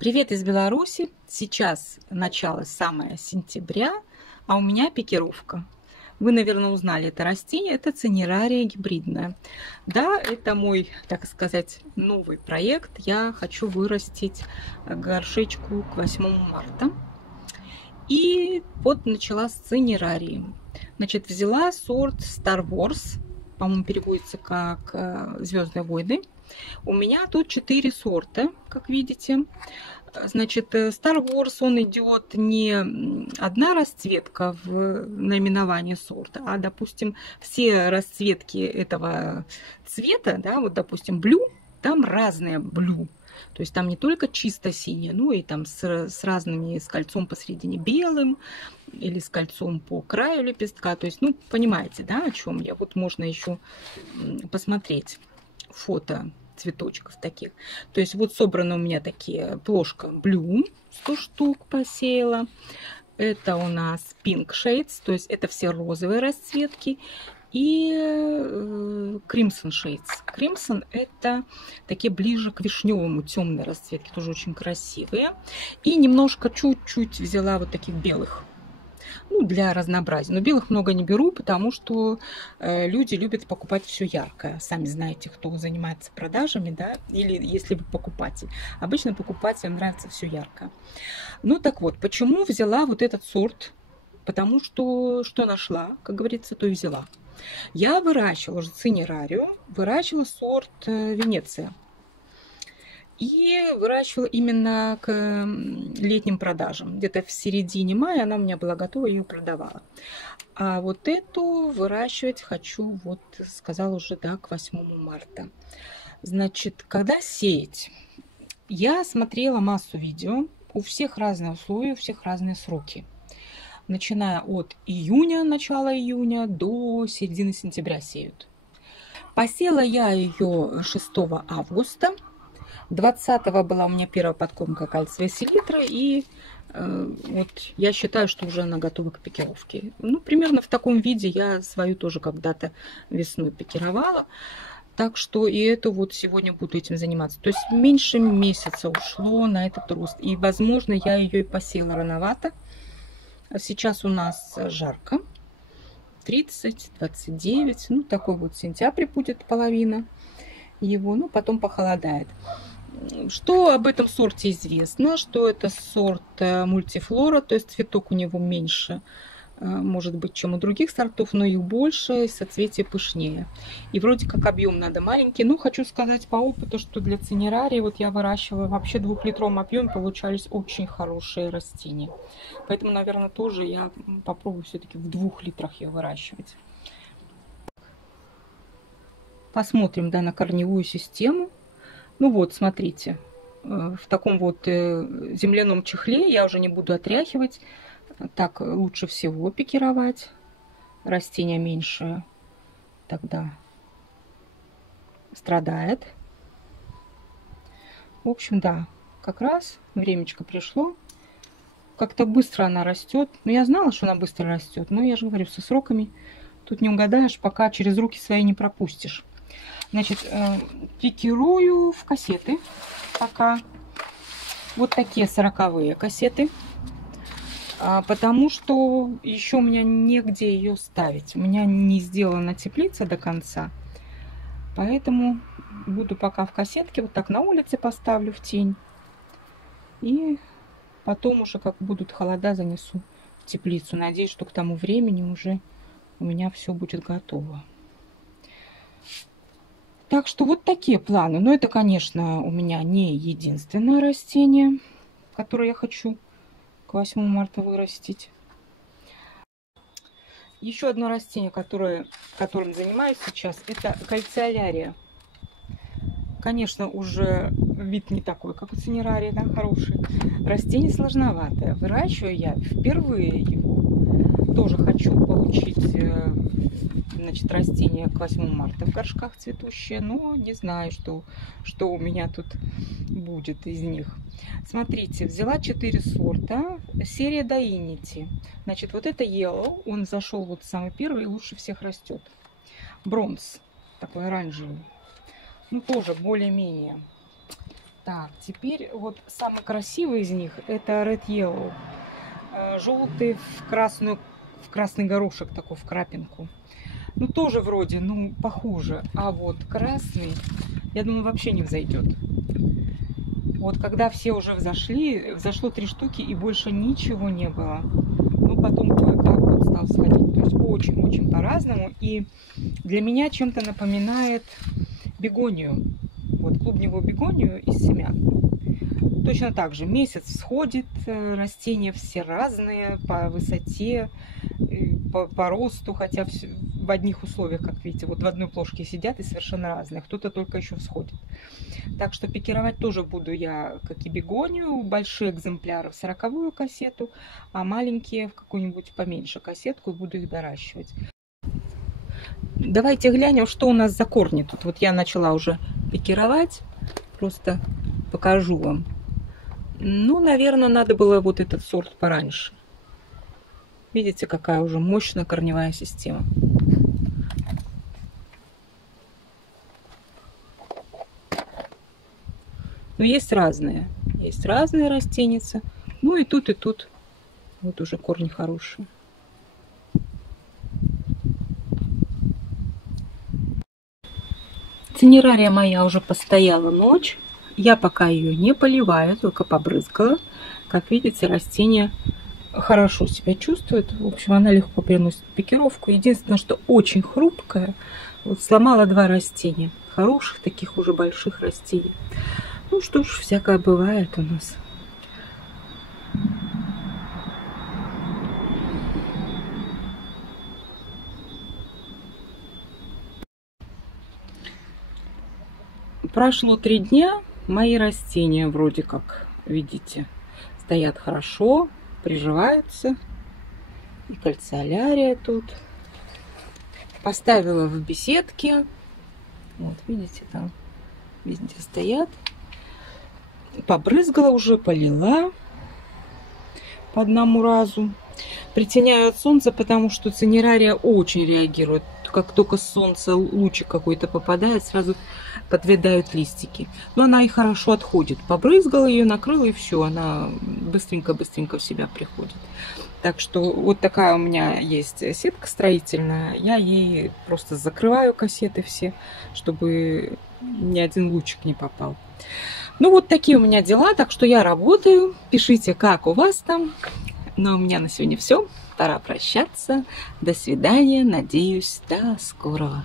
Привет из Беларуси. Сейчас начало самое сентября, а у меня пикировка. Вы, наверное, узнали это растение. Это цинерария гибридная. Да, это мой, так сказать, новый проект. Я хочу вырастить горшечку к 8 марта. И вот начала с цинерарии. Значит, взяла сорт Star Wars. По-моему, переводится как «Звездные войны». У меня тут 4 сорта, как видите. Значит, Star Wars, он идет не одна расцветка в наименовании сорта, а, допустим, все расцветки этого цвета, да, вот, допустим, blue, там разные blue. То есть там не только чисто синее, но и там с разными, с кольцом посередине белым или с кольцом по краю лепестка. То есть, ну, понимаете, да, о чем я. Вот можно еще посмотреть фото цветочков таких. То есть вот собраны у меня такие плошка Bloom, 100 штук посеяла. Это у нас Pink Shades, то есть это все розовые расцветки. И Crimson Shades. Crimson это такие ближе к вишневому, темные расцветки, тоже очень красивые. И немножко чуть-чуть взяла вот таких белых. Ну, для разнообразия. Но белых много не беру, потому что люди любят покупать все яркое. Сами знаете, кто занимается продажами, да, или если вы покупатель. Обычно покупателям нравится все яркое. Ну, так вот, почему взяла вот этот сорт? Потому что нашла, как говорится, то и взяла. Я выращивала уже цинерарию, выращивала сорт Венеция. И выращивала именно к летним продажам. Где-то в середине мая она у меня была готова, я ее продавала. А вот эту выращивать хочу, вот сказала уже, да, к 8 марта. Значит, когда сеять? Я смотрела массу видео. У всех разные условия, у всех разные сроки. Начиная от июня, начала июня до середины сентября сеют. Посела я ее 6 августа. 20-го была у меня первая подкормка кальциевой селитры, и вот я считаю, что уже она готова к пикировке. Ну, примерно в таком виде я свою тоже когда-то весной пикировала. Так что и это вот сегодня буду этим заниматься. То есть меньше месяца ушло на этот рост. И, возможно, я ее и посеяла рановато. Сейчас у нас жарко. 30, 29. Ну, такой вот сентябрь будет половина его. Ну, потом похолодает. Что об этом сорте известно? Что это сорт мультифлора, то есть цветок у него меньше, может быть, чем у других сортов, но их больше, и соцветие пышнее. И вроде как объем надо маленький. Но хочу сказать по опыту, что для цинерарии вот я выращивала вообще в 2-литровом объеме, получались очень хорошие растения. Поэтому, наверное, тоже я попробую все-таки в 2 литрах ее выращивать. Посмотрим, да, на корневую систему. Ну вот, смотрите, в таком вот земляном чехле я уже не буду отряхивать. Так лучше всего пикировать. Растение меньше тогда страдает. В общем, да, как раз времечко пришло. Как-то быстро она растет. Ну, я знала, что она быстро растет, но я же говорю, со сроками тут не угадаешь, пока через руки свои не пропустишь. Значит, пикирую в кассеты пока. Вот такие 40-е кассеты. Потому что еще у меня негде ее ставить. У меня не сделана теплица до конца. Поэтому буду пока в кассетке. Вот так на улице поставлю в тень. И потом уже, как будут холода, занесу в теплицу. Надеюсь, что к тому времени уже у меня все будет готово. Так что вот такие планы. Но это, конечно, у меня не единственное растение, которое я хочу к 8 марта вырастить. Еще одно растение, которым занимаюсь сейчас, это кальциолярия. Конечно, уже вид не такой, как у цинерарии, да, хороший. Растение сложноватое. Выращиваю я впервые его. Тоже хочу получить, значит, растение к 8 марта в горшках цветущее, но не знаю, что у меня тут будет из них. Смотрите, взяла 4 сорта, серия Dainity. Значит, вот это Yellow, он зашел вот самый первый и лучше всех растет. Бронз, такой оранжевый. Ну, тоже более-менее Так, теперь вот самый красивый из них это Red Yellow. Желтый в красный горошек такой, в крапинку. Ну, тоже вроде, ну, похуже. А вот красный, я думаю, вообще не взойдет. Вот когда все уже взошло 3 штуки и больше ничего не было. Ну, потом кое-как вот стал сходить. То есть очень-очень по-разному. И для меня чем-то напоминает бегонию. Вот клубневую бегонию из семян. Точно так же месяц всходит, растения все разные по высоте, по росту, хотя в одних условиях, как видите, вот в одной плошке сидят и совершенно разные. Кто-то только еще всходит. Так что пикировать тоже буду я, как и бегонию, большие экземпляры в 40-ю кассету, а маленькие в какую-нибудь поменьше кассетку, и буду их доращивать. Давайте глянем, что у нас за корни тут. Вот я начала уже пикировать, просто покажу вам. Ну, наверное, надо было вот этот сорт пораньше. Видите, какая уже мощная корневая система. Но есть разные растеницы. Ну и тут вот уже корни хорошие. Цинерария моя уже постояла ночь. Я пока ее не поливаю, только побрызгала. Как видите, растение хорошо себя чувствует. В общем, она легко переносит пикировку. Единственное, что очень хрупкая. Вот сломала 2 растения. Хороших, таких уже больших растений. Ну что ж, всякое бывает у нас. Прошло 3 дня. Мои растения вроде как, видите, стоят хорошо, приживаются. И кальциолярия тут. Поставила в беседке. Вот, видите, там везде стоят. Побрызгала уже, полила по одному разу. Притеняю от солнца, потому что цинерария очень реагирует. Как только с солнца лучик какой-то попадает, сразу подвядают листики. Но она и хорошо отходит. Побрызгала ее, накрыла, и все. Она быстренько-быстренько в себя приходит. Так что вот такая у меня есть сетка строительная. Я ей просто закрываю кассеты все, чтобы ни один лучик не попал. Ну вот такие у меня дела. Так что я работаю. Пишите, как у вас там. Но у меня на сегодня все. Пора прощаться. До свидания. Надеюсь, до скорого.